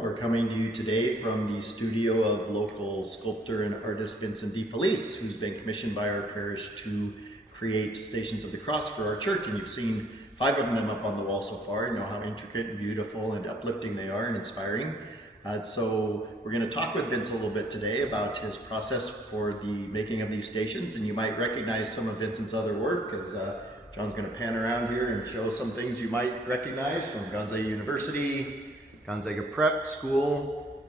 We're coming to you today from the studio of local sculptor and artist Vince de Felice, who's been commissioned by our parish to create Stations of the Cross for our church. And you've seen 5 of them up on the wall so far. You know how intricate and beautiful and uplifting they are and inspiring. So we're going to talk with Vince a little bit today about his process for the making of these stations. And you might recognize some of Vincent's other work, as John's going to pan around here and show some things you might recognize from Gonzaga University, Gonzaga Prep School.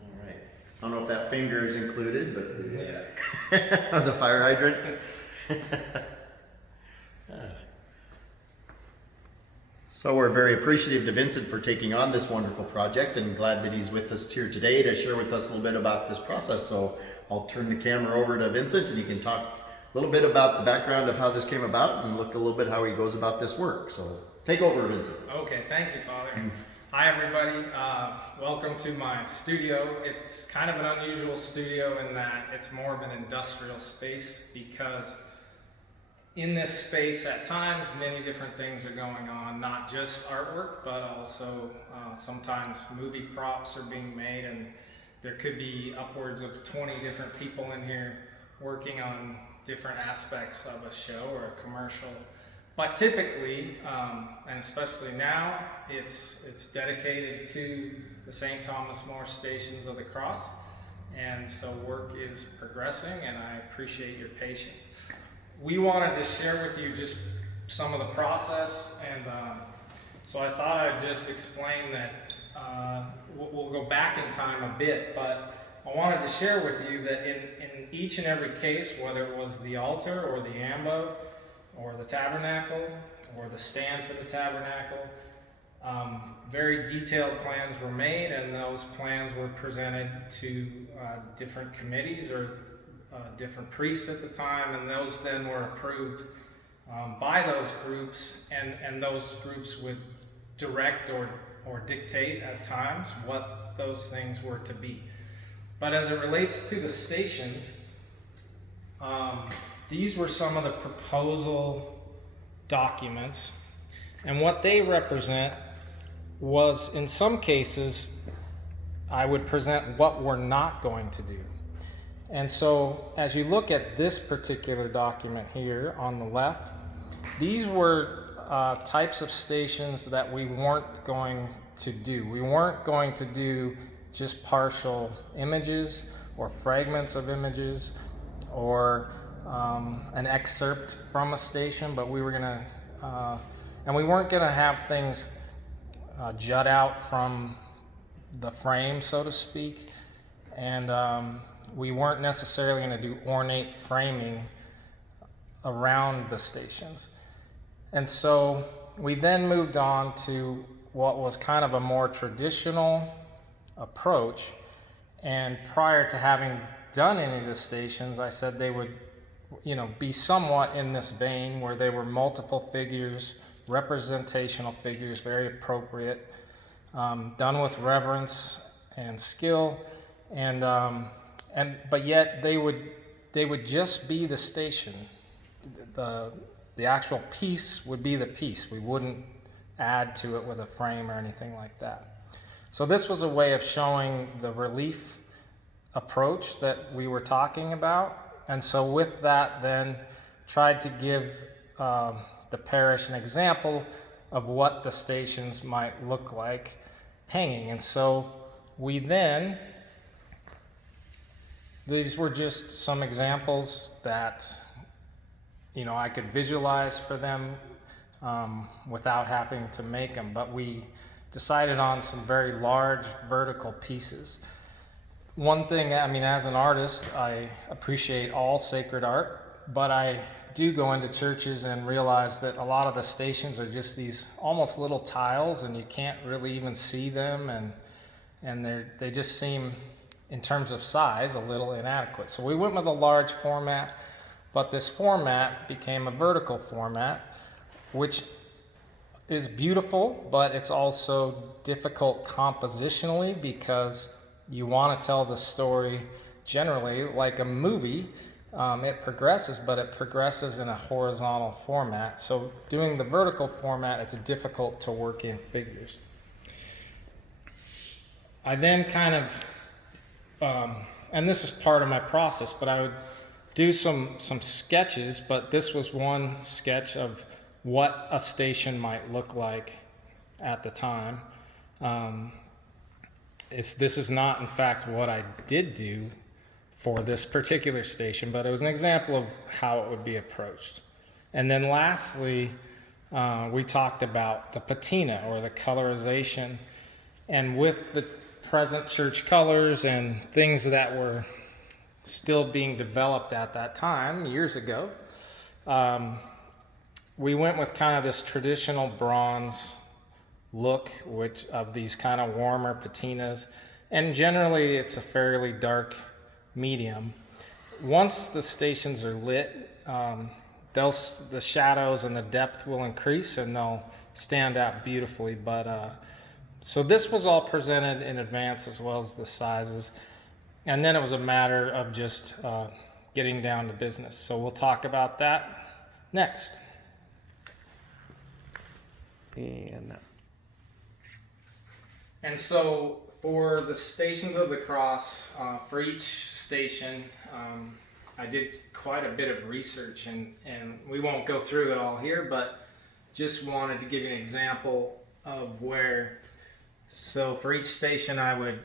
All right. I don't know if that finger is included, but yeah. The fire hydrant. So we're very appreciative to Vincent for taking on this wonderful project, and glad that he's with us here today to share with us a little bit about this process. So I'll turn the camera over to Vincent, and he can talk a little bit about the background of how this came about and look a little bit how he goes about this work. So take over, Vincent. Okay, thank you, Father. Hi, everybody. Welcome to my studio. It's kind of an unusual studio in that it's more of an industrial space, because in this space at times many different things are going on, not just artwork, but also sometimes movie props are being made, and there could be upwards of 20 different people in here working on different aspects of a show or a commercial. But typically, and especially now, it's dedicated to the St. Thomas More Stations of the Cross, and so work is progressing, and I appreciate your patience. We wanted to share with you just some of the process, and so I thought I'd just explain that we'll go back in time a bit, but I wanted to share with you that in each and every case, whether it was the altar or the ambo or the tabernacle or the stand for the tabernacle, very detailed plans were made, and those plans were presented to different committees or different priests at the time, and those then were approved by those groups, and those groups would direct or dictate at times what those things were to be. But as it relates to the stations, these were some of the proposal documents, and what they represent was, in some cases, I would present what we're not going to do. And so as you look at this particular document here on the left, these were types of stations that we weren't going to do. We weren't going to do just partial images or fragments of images or an excerpt from a station, but we were going to, and we weren't going to have things jut out from the frame, so to speak, and we weren't necessarily going to do ornate framing around the stations. And so we then moved on to what was kind of a more traditional approach. And prior to having done any of the stations, I said they would, be somewhat in this vein where they were multiple figures, representational figures, very appropriate, done with reverence and skill, but yet they would just be the station. The actual piece would be the piece. We wouldn't add to it with a frame or anything like that. So this was a way of showing the relief approach that we were talking about. And so with that, then tried to give the parish an example of what the stations might look like hanging. And so we then, these were just some examples that, I could visualize for them without having to make them. But we decided on some very large vertical pieces. One thing, as an artist, I appreciate all sacred art, but I do go into churches and realize that a lot of the stations are just these almost little tiles, and you can't really even see them, and they just seem, in terms of size, a little inadequate. So we went with a large format, but this format became a vertical format, which is beautiful, but it's also difficult compositionally, because you want to tell the story generally like a movie, it progresses, but it progresses in a horizontal format. So doing the vertical format, it's difficult to work in figures. I then kind of, and this is part of my process, but I would do some sketches, but this was one sketch of what a station might look like at the time. This is not, in fact, what I did do for this particular station, but it was an example of how it would be approached. And then lastly, we talked about the patina, or the colorization, and with the present church colors and things that were still being developed at that time, years ago, we went with kind of this traditional bronze look, which of these kind of warmer patinas, and generally it's a fairly dark medium. Once the stations are lit, the shadows and the depth will increase and they'll stand out beautifully. But so this was all presented in advance, as well as the sizes, and then it was a matter of just getting down to business. So we'll talk about that next. And so for the Stations of the Cross, for each station, I did quite a bit of research, and we won't go through it all here, but just wanted to give you an example of where. So for each station, I would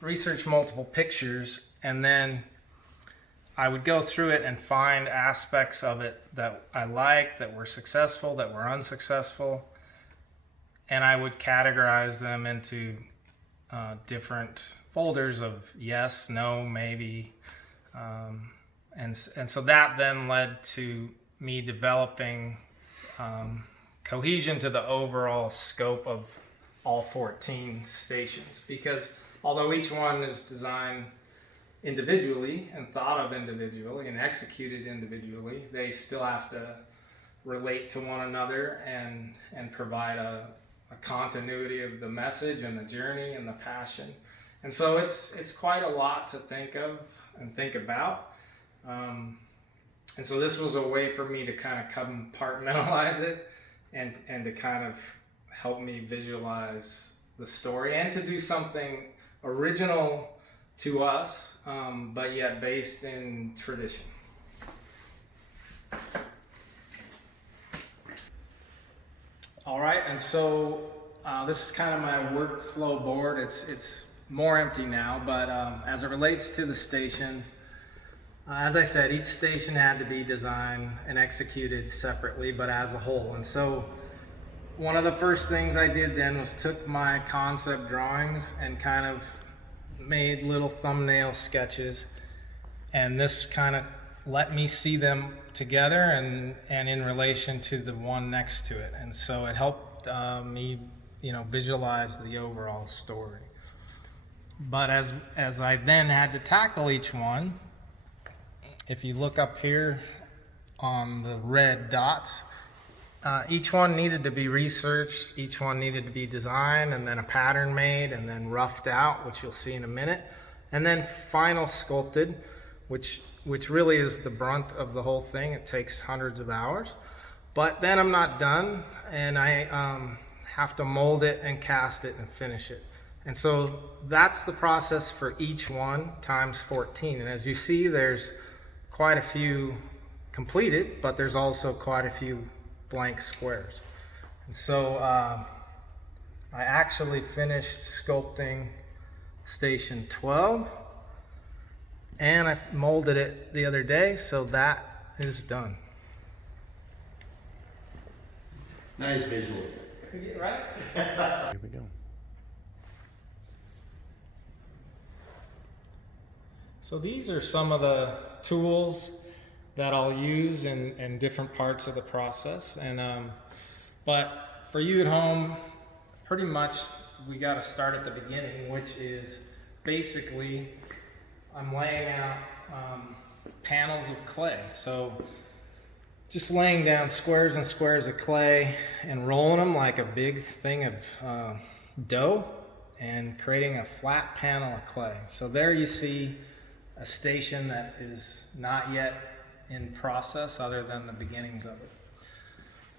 research multiple pictures, and then I would go through it and find aspects of it that I liked, that were successful, that were unsuccessful, and I would categorize them into different folders of yes, no, maybe, and so that then led to me developing cohesion to the overall scope of all 14 stations, because although each one is designed individually and thought of individually and executed individually, they still have to relate to one another and provide a continuity of the message and the journey and the passion. And so it's quite a lot to think of and think about. And so this was a way for me to kind of compartmentalize it and to kind of help me visualize the story and to do something original to us, but yet based in tradition. All right, and so this is kind of my workflow board. It's more empty now, but as it relates to the stations, as I said, each station had to be designed and executed separately, but as a whole. And so one of the first things I did then was took my concept drawings and kind of made little thumbnail sketches, and this kind of let me see them together and in relation to the one next to it. And so it helped me, visualize the overall story. But as I then had to tackle each one, if you look up here on the red dots, each one needed to be researched, each one needed to be designed, and then a pattern made, and then roughed out, which you'll see in a minute, and then final sculpted, which really is the brunt of the whole thing. It takes hundreds of hours. But then I'm not done, and I have to mold it and cast it and finish it. And so that's the process for each one times 14. And as you see, there's quite a few completed, but there's also quite a few blank squares. And so I actually finished sculpting station 12, and I molded it the other day, so that is done. Nice visual. Right? Here we go. So these are some of the tools that I'll use in different parts of the process. And but for you at home, pretty much we got to start at the beginning, which is basically I'm laying out panels of clay. So just laying down squares and squares of clay and rolling them like a big thing of dough and creating a flat panel of clay. So there you see a station that is not yet in process other than the beginnings of it.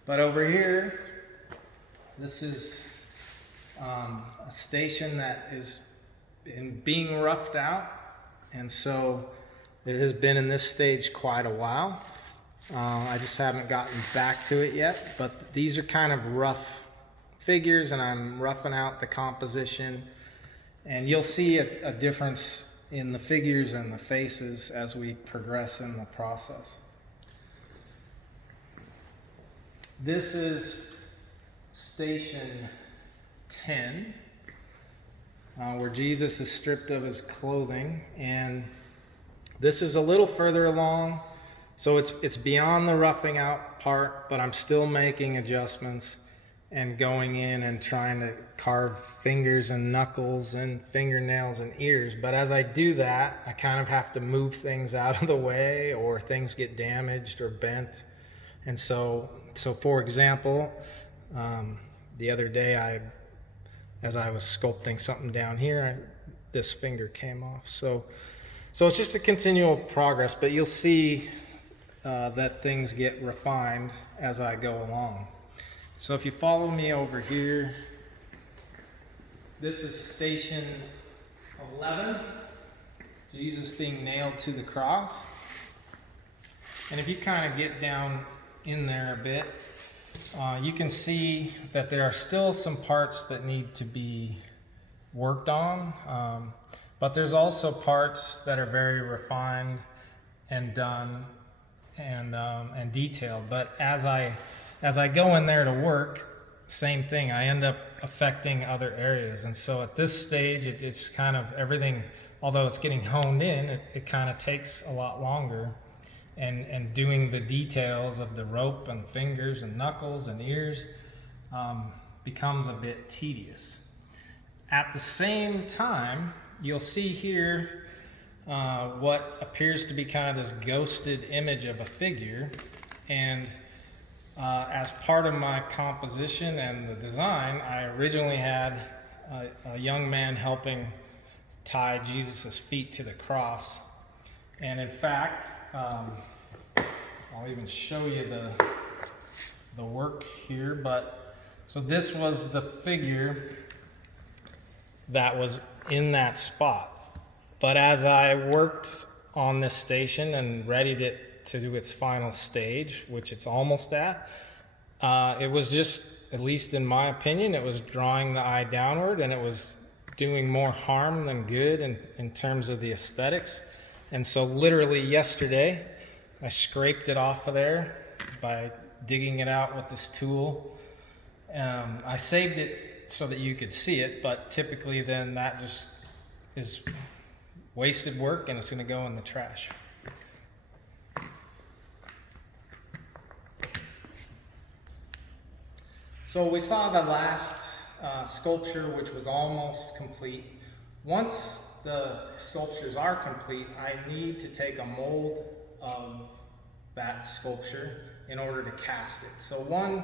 But over here, this is a station that is being roughed out, and so it has been in this stage quite a while. I just haven't gotten back to it yet, but these are kind of rough figures, and I'm roughing out the composition, and you'll see a difference in the figures and the faces as we progress in the process. This is station 10, where Jesus is stripped of his clothing, and this is a little further along, so it's beyond the roughing out part, but I'm still making adjustments and going in and trying to carve fingers and knuckles and fingernails and ears. But as I do that, I kind of have to move things out of the way, or things get damaged or bent. And so for example, the other day, as I was sculpting something down here, this finger came off. So it's just a continual progress, but you'll see that things get refined as I go along. So if you follow me over here, this is station 11, Jesus being nailed to the cross. And if you kind of get down in there a bit, you can see that there are still some parts that need to be worked on, but there's also parts that are very refined and done and detailed. But as I go in there to work, same thing, I end up affecting other areas. And so at this stage, it's kind of everything, although it's getting honed in, it kind of takes a lot longer. And doing the details of the rope and fingers and knuckles and ears becomes a bit tedious. At the same time, you'll see here what appears to be kind of this ghosted image of a figure. And as part of my composition and the design, I originally had a young man helping tie Jesus' feet to the cross. And in fact, I'll even show you the work here. But so this was the figure that was in that spot. But as I worked on this station and readied it to do its final stage, which it's almost at, it was just, at least in my opinion, it was drawing the eye downward, and it was doing more harm than good in terms of the aesthetics. And so literally yesterday, I scraped it off of there by digging it out with this tool. I saved it so that you could see it, but typically then that just is wasted work, and it's going to go in the trash. So we saw the last sculpture, which was almost complete. Once the sculptures are complete, I need to take a mold of that sculpture in order to cast it. So one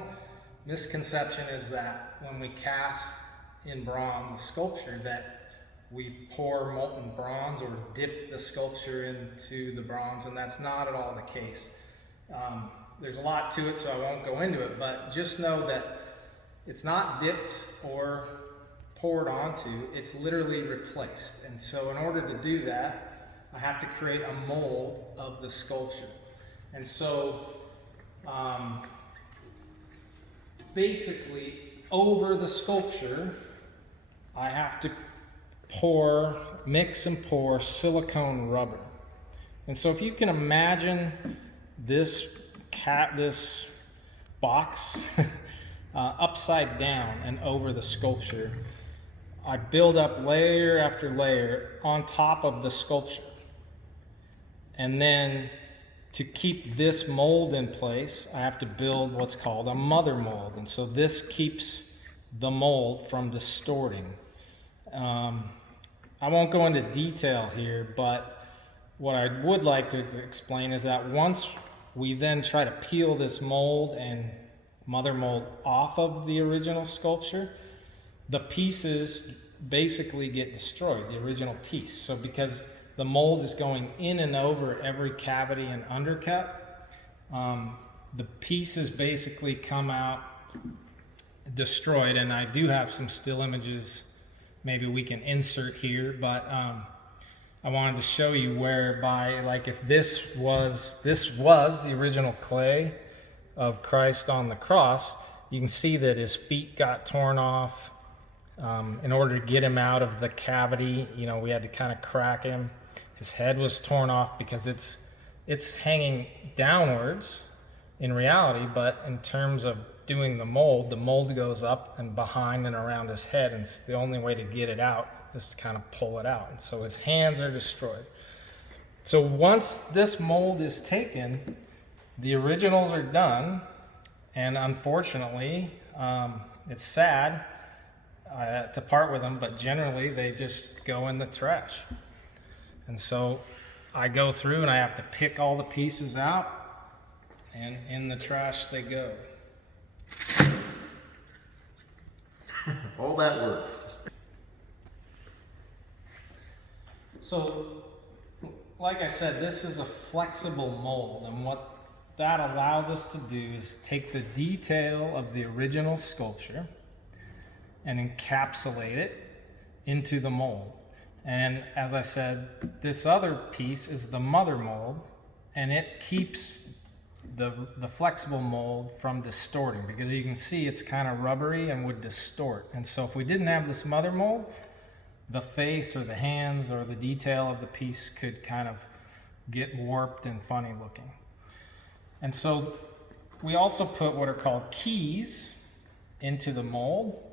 misconception is that when we cast in bronze a sculpture, that we pour molten bronze or dip the sculpture into the bronze, and that's not at all the case. There's a lot to it, so I won't go into it, but just know that it's not dipped or poured onto, it's literally replaced. And so in order to do that, I have to create a mold of the sculpture. And so basically over the sculpture, I have to mix and pour silicone rubber. And so if you can imagine this box upside down and over the sculpture, I build up layer after layer on top of the sculpture. And then to keep this mold in place, I have to build what's called a mother mold. And so this keeps the mold from distorting. I won't go into detail here, but what I would like to explain is that once we then try to peel this mold and mother mold off of the original sculpture, the pieces basically get destroyed, the original piece. So because the mold is going in and over every cavity and undercut. The pieces basically come out destroyed, and I do have some still images maybe we can insert here, but I wanted to show you whereby, like, if this was the original clay of Christ on the cross, you can see that his feet got torn off. In order to get him out of the cavity, we had to kind of crack him. His head was torn off because it's hanging downwards in reality, but in terms of doing the mold goes up and behind and around his head, and it's the only way to get it out is to kind of pull it out. And so his hands are destroyed. So once this mold is taken, the originals are done, and unfortunately, it's sad to part with them, but generally they just go in the trash. And so I go through and I have to pick all the pieces out, and in the trash they go. All that work. So, like I said, this is a flexible mold, and what that allows us to do is take the detail of the original sculpture and encapsulate it into the mold. And as I said, this other piece is the mother mold, and it keeps the flexible mold from distorting, because you can see it's kind of rubbery and would distort. And so if we didn't have this mother mold, the face or the hands or the detail of the piece could kind of get warped and funny looking. And so we also put what are called keys into the mold.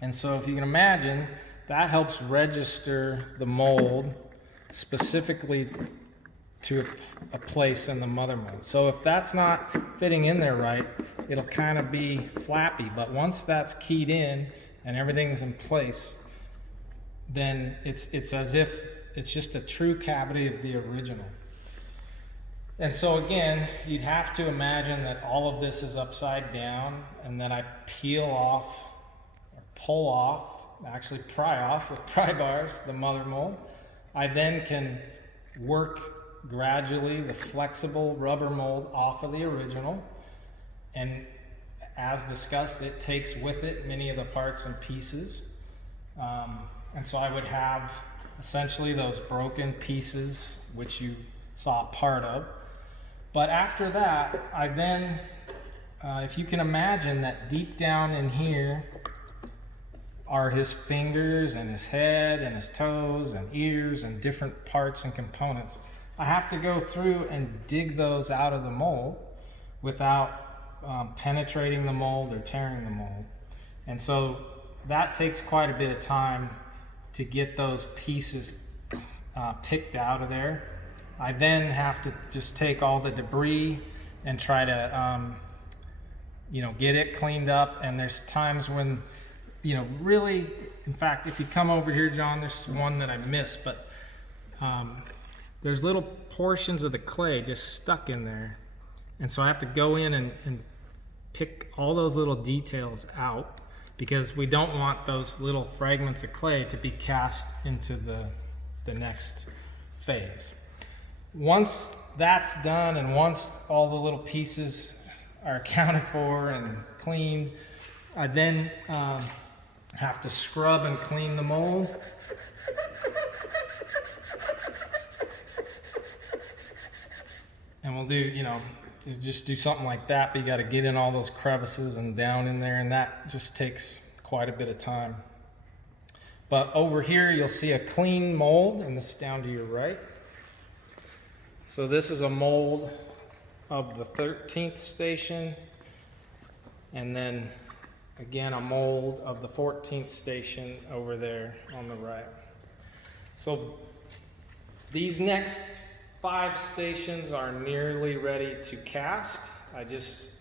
And so if you can imagine, that helps register the mold specifically to a place in the mother mold. So if that's not fitting in there right, it'll kind of be flappy. But once that's keyed in and everything's in place, then it's as if it's just a true cavity of the original. And so again, you'd have to imagine that all of this is upside down, and then I peel off, or pull off, actually pry off with pry bars, the mother mold. I then can work gradually the flexible rubber mold off of the original, and as discussed, it takes with it many of the parts and pieces. And so I would have essentially those broken pieces, which you saw part of. But after that, I then, if you can imagine that deep down in here are his fingers and his head and his toes and ears and different parts and components, I have to go through and dig those out of the mold without penetrating the mold or tearing the mold. And so that takes quite a bit of time to get those pieces picked out of there. I then have to just take all the debris and try to get it cleaned up. And there's times when, really, in fact, if you come over here, John, there's one that I missed, but there's little portions of the clay just stuck in there. And so I have to go in and pick all those little details out, because we don't want those little fragments of clay to be cast into the next phase. Once that's done, and once all the little pieces are accounted for and cleaned, I then have to scrub and clean the mold. And we'll do, just do something like that, but you got to get in all those crevices and down in there, and that just takes quite a bit of time. But over here, you'll see a clean mold, and this is down to your right. So this is a mold of the 13th station, and then again a mold of the 14th station over there on the right. So these next 5 stations are nearly ready to cast. I just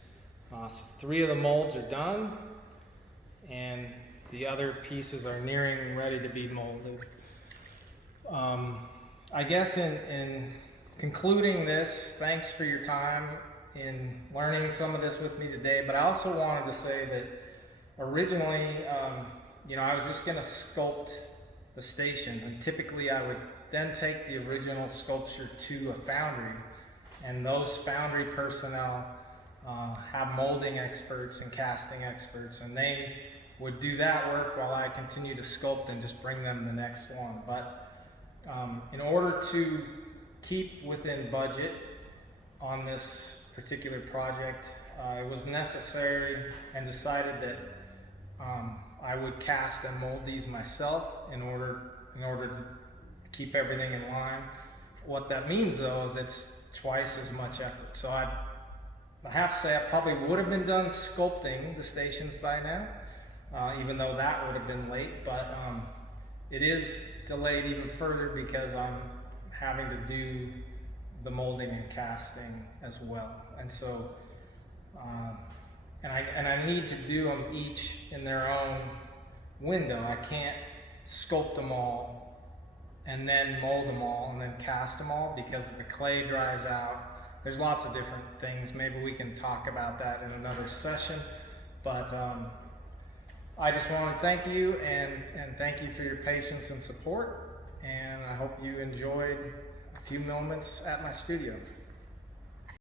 3 of the molds are done, and the other pieces are nearing ready to be molded. I guess in concluding this, thanks for your time in learning some of this with me today, but I also wanted to say that originally, I was just going to sculpt the stations, and typically I would then take the original sculpture to a foundry, and those foundry personnel have molding experts and casting experts, and they would do that work while I continue to sculpt and just bring them the next one. But in order to keep within budget on this particular project, it was necessary and decided that I would cast and mold these myself in order to keep everything in line. What that means though is it's twice as much effort. So I have to say I probably would have been done sculpting the stations by now, even though that would have been late, but it is delayed even further because I'm having to do the molding and casting as well. And so and I need to do them each in their own window. I can't sculpt them all and then mold them all and then cast them all because the clay dries out. There's lots of different things. Maybe we can talk about that in another session. But I just want to thank you and thank you for your patience and support. And I hope you enjoyed a few moments at my studio.